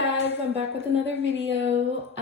guys, I'm back with another video.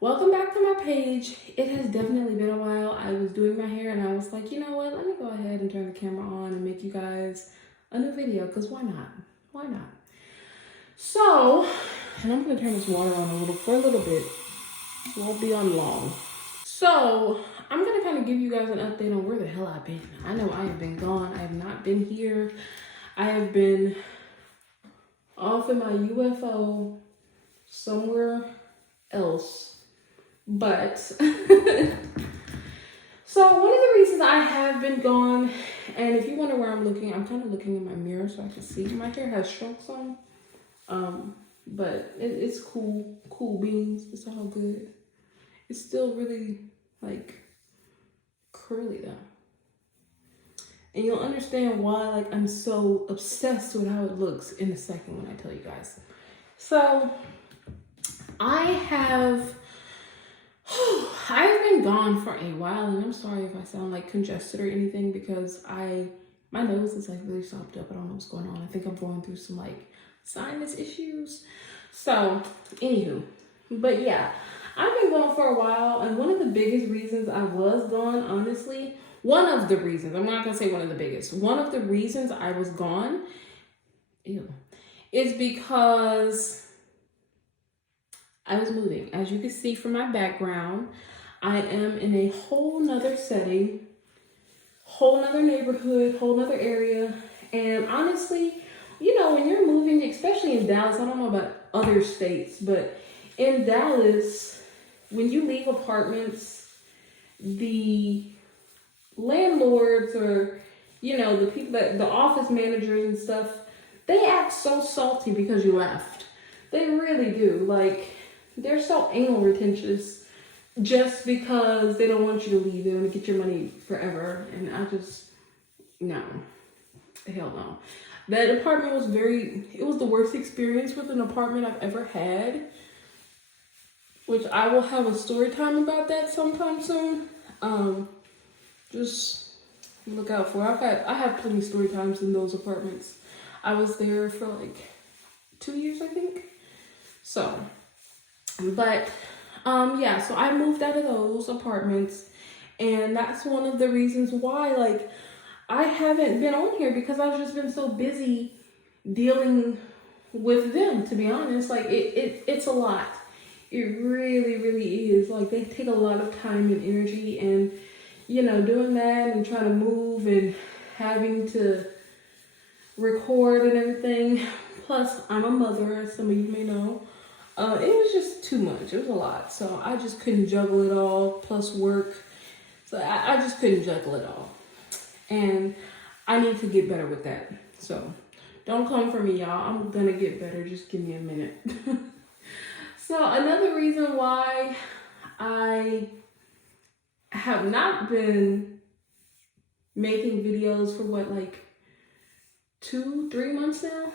Welcome back to my page. It has definitely been a while. I was doing my hair and I was like, you know what, let me go ahead and turn the camera on and make you guys a new video, because why not? Why not? So, and I'm gonna turn this water on for a little bit. It won't be on long. So I'm gonna kind of give you guys an update on where the hell I've been. I know I have been gone. I have not been here. I have been off in my UFO somewhere else. But so one of the reasons I have been gone, and if you wonder where I'm looking, I'm kind of looking in my mirror so I can see. My hair has shrunk some, but it's cool beans. It's all good. It's still really like curly though. And you'll understand why I'm so obsessed with how it looks in a second when I tell you guys. So I've been gone for a while, and I'm sorry if I sound like congested or anything, because my nose is really stopped up. I don't know what's going on. I think I'm going through some sinus issues. So anywho, but yeah, I've been gone for a while, and one of the biggest reasons I was gone, honestly, one of the reasons, I'm not gonna say one of the biggest, one of the reasons I was gone, is because I was moving. As you can see from my background, I am in a whole nother setting, whole nother neighborhood, whole nother area. And honestly, when you're moving, especially in Dallas, I don't know about other states, but in Dallas, when you leave apartments, the landlords or, the people the office managers and stuff, they act so salty because you left. They really do. They're so anal retentious just because they don't want you to leave. They want to get your money forever. And no. Hell no. That apartment was it was the worst experience with an apartment I've ever had, which I will have a story time about that sometime soon. Just look out for it. I have plenty of story times in those apartments. I was there for 2 years, I think. So, but yeah, so I moved out of those apartments, and that's one of the reasons why I haven't been on here, because I've just been so busy dealing with them, to be honest. It's a lot. It really, really is. They take a lot of time and energy, and doing that and trying to move and having to record and everything. Plus, I'm a mother, as some of you may know. It was just too much. It was a lot. So I just couldn't juggle it all, plus work. So I just couldn't juggle it all. And I need to get better with that. So don't come for me, y'all. I'm gonna get better. Just give me a minute. So another reason why I have not been making videos for 2-3 months now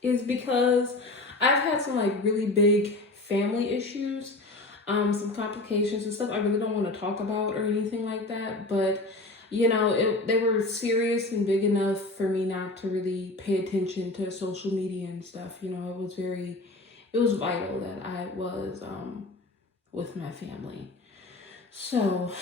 is because I've had some really big family issues, some complications and stuff I really don't want to talk about or anything like that, but they were serious and big enough for me not to really pay attention to social media and stuff. It was vital that I was with my family. So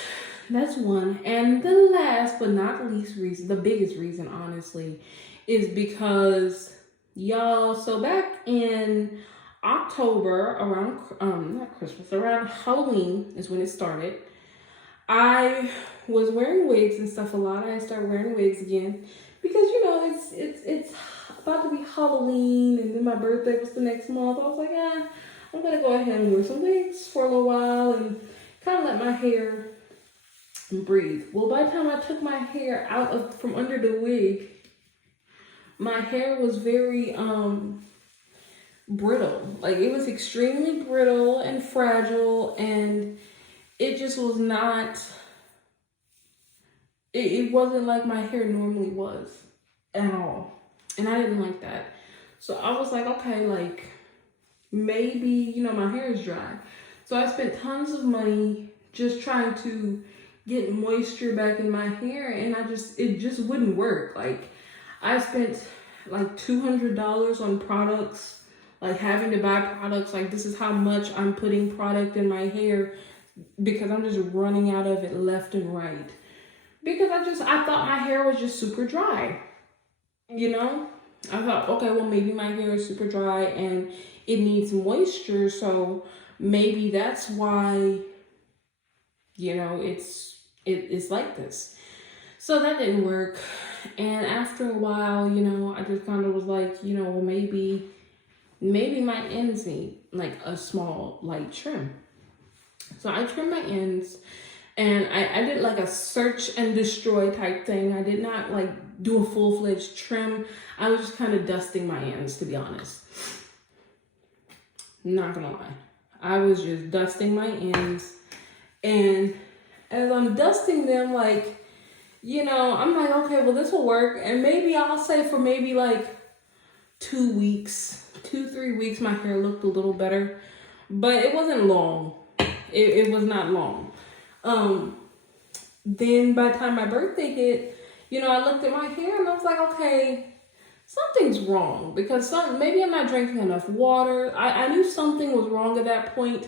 that's one. And the last but not least reason, the biggest reason, honestly, is because so back in October, around not Christmas, around Halloween is when it started. I was wearing wigs and stuff a lot. I started wearing wigs again because it's about to be Halloween, and then my birthday was the next month. I was like, I'm gonna go ahead and wear some wigs for a little while and kind of let my hair breathe. Well, by the time I took my hair from under the wig, my hair was very brittle. It was extremely brittle and fragile, and it just was not, it wasn't like my hair normally was at all. And I didn't like that. So I was like, okay, maybe, my hair is dry. So I spent tons of money just trying to get moisture back in my hair, and it just wouldn't work. I spent $200 on products like having to buy products. Like, this is how much I'm putting product in my hair because I'm just running out of it left and right. Because I thought my hair was just super dry, you know? I thought, okay, well, maybe my hair is super dry and it needs moisture, so maybe that's why, you know, it's like this. So that didn't work. And after a while, you know, I just kind of was like, you know, well, maybe my ends need like a small light trim. So I trimmed my ends, and I did like a search and destroy type thing. I did not like do a full-fledged trim. I was just kind of dusting my ends, to be honest. Not gonna lie. I was just dusting my ends, and as I'm dusting them, like, you know, I'm like, okay, well, this will work. And maybe I'll say for maybe like 2 weeks, 3 weeks, my hair looked a little better, but it wasn't long. It was not long. Then by the time my birthday hit, you know, I looked at my hair and I was like, okay, something's wrong, because maybe I'm not drinking enough water. I knew something was wrong at that point,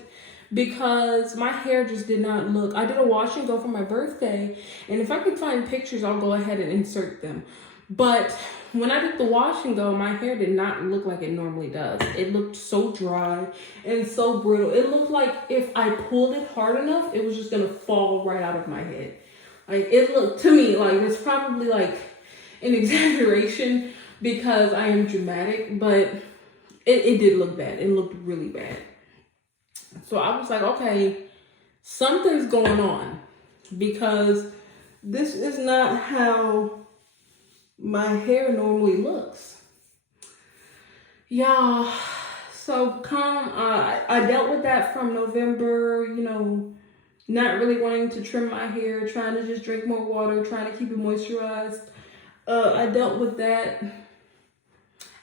because my hair just did not look. I did a wash and go for my birthday, and if I could find pictures, I'll go ahead and insert them. But when I did the wash and go, my hair did not look like it normally does. It looked so dry and so brittle. It looked like if I pulled it hard enough, it was just gonna fall right out of my head. Like, it looked to me like, it's probably like an exaggeration because I am dramatic, but it did look bad. It looked really bad. So I was like, okay, something's going on, because this is not how my hair normally looks. Yeah, so I dealt with that from November, you know, not really wanting to trim my hair, trying to just drink more water, trying to keep it moisturized. I dealt with that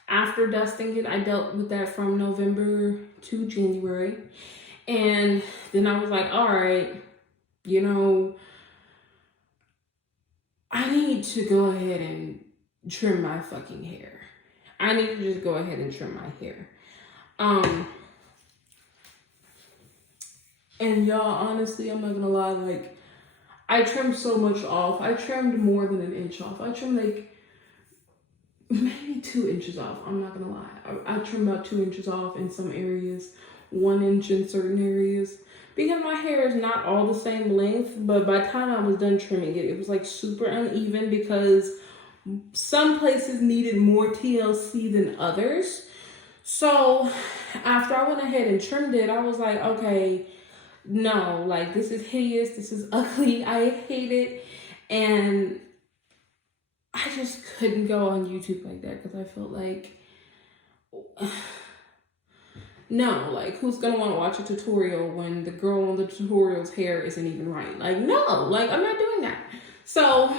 after dusting it. I dealt with that from November to January. And then I was like, all right, you know, I need to go ahead and trim my fucking hair. I need to just go ahead and trim my hair. And y'all, honestly, I'm not gonna lie, like, I trimmed so much off. I trimmed more than an inch off. I trimmed like maybe 2 inches off. I'm not gonna lie. I trimmed about 2 inches off in some areas, 1 inch in certain areas, because my hair is not all the same length. But by the time I was done trimming it, it was like super uneven, because some places needed more TLC than others. So after I went ahead and trimmed it, I was like, okay, no, like, this is hideous, this is ugly, I hate it. And I just couldn't go on YouTube like that, because I felt like, no, like, who's gonna want to watch a tutorial when the girl on the tutorial's hair isn't even right? Like, no, like, I'm not doing that. So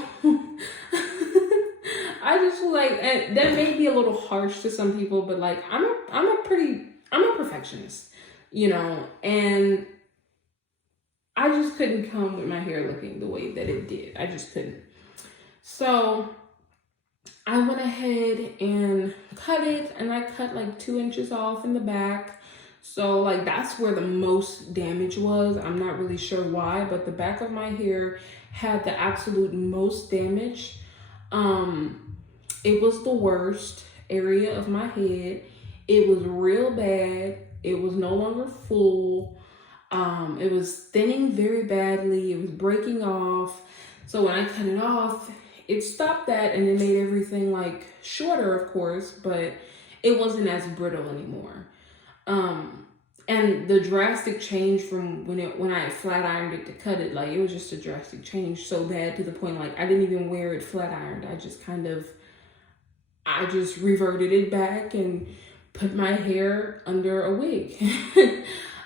I just feel like, and that may be a little harsh to some people, but like, I'm a perfectionist, you know, and I just couldn't come with my hair looking the way that it did. I just couldn't. So I went ahead and cut it, and I cut like 2 inches off in the back. So like, that's where the most damage was. I'm not really sure why, but the back of my hair had the absolute most damage. It was the worst area of my head. It was real bad. It was no longer full. It was thinning very badly. It was breaking off. So when I cut it off, it stopped that, and it made everything like shorter, of course, but it wasn't as brittle anymore. And the drastic change from when I flat ironed it to cut it, like, it was just a drastic change, so bad to the point like I didn't even wear it flat ironed. I just reverted it back and put my hair under a wig.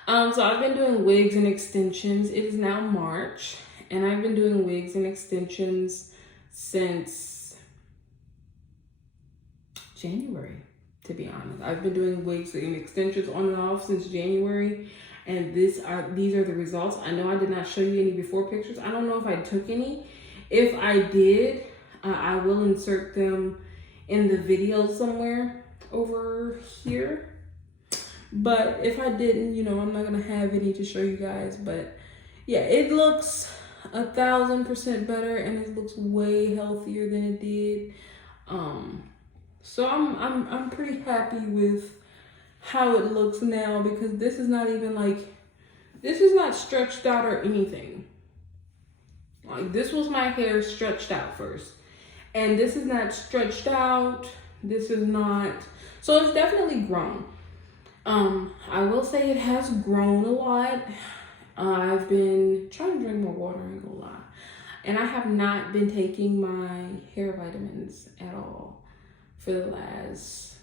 So I've been doing wigs and extensions. It is now March, and I've been doing wigs and extensions since January, to be honest. I've been doing wigs and extensions on and off since January, and these are the results. I know I did not show you any before pictures. I don't know if I took any. If I did, I will insert them in the video somewhere over here. But if I didn't, you know, I'm not gonna have any to show you guys. But yeah, it looks 1,000% better, and it looks way healthier than it did. So I'm pretty happy with how it looks now, because this is not even like, this is not stretched out or anything. Like, this was my hair stretched out first, and this is not stretched out. This is not, so it's definitely grown. I will say it has grown a lot. I've been trying to drink more water, I ain't gonna lie. And I have not been taking my hair vitamins at all for the last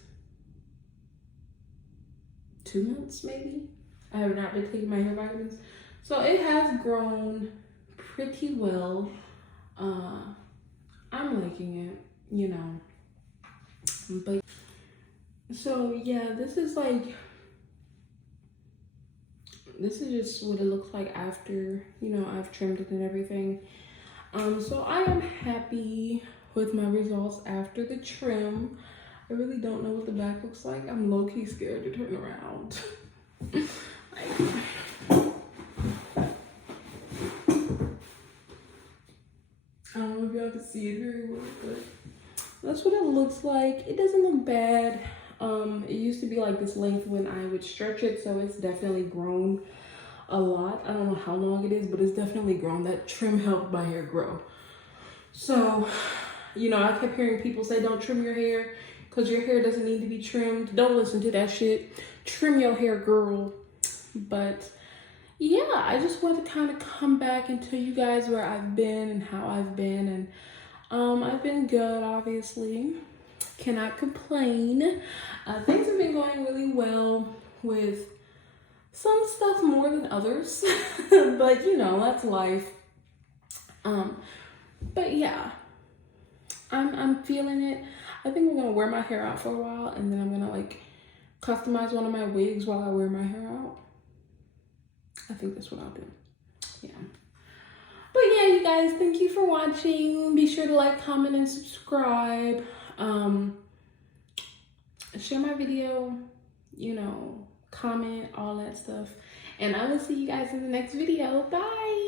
2 months, maybe. I have not been taking my hair vitamins. So it has grown pretty well. I'm liking it, you know. But so yeah, this is just what it looks like after, you know, I've trimmed it and everything. So I am happy with my results after the trim. I really don't know what the back looks like. I'm low-key scared to turn around. I don't know if y'all can see it very well, but that's what it looks like. It doesn't look bad. It used to be like this length when I would stretch it, so it's definitely grown a lot. I don't know how long it is, but it's definitely grown. That trim helped my hair grow. So, you know, I kept hearing people say, don't trim your hair because your hair doesn't need to be trimmed. Don't listen to that shit. Trim your hair, girl. But yeah, I just want to kind of come back and tell you guys where I've been and how I've been. And I've been good, obviously. Cannot complain. Things have been going really well, with some stuff more than others. But you know, that's life. But yeah, I'm feeling it. I think I'm gonna wear my hair out for a while, and then I'm gonna like customize one of my wigs while I wear my hair out. I think that's what I'll do. Yeah. But yeah, you guys, thank you for watching. Be sure to like, comment, and subscribe. Share my video, you know, comment, all that stuff. And I will see you guys in the next video. Bye.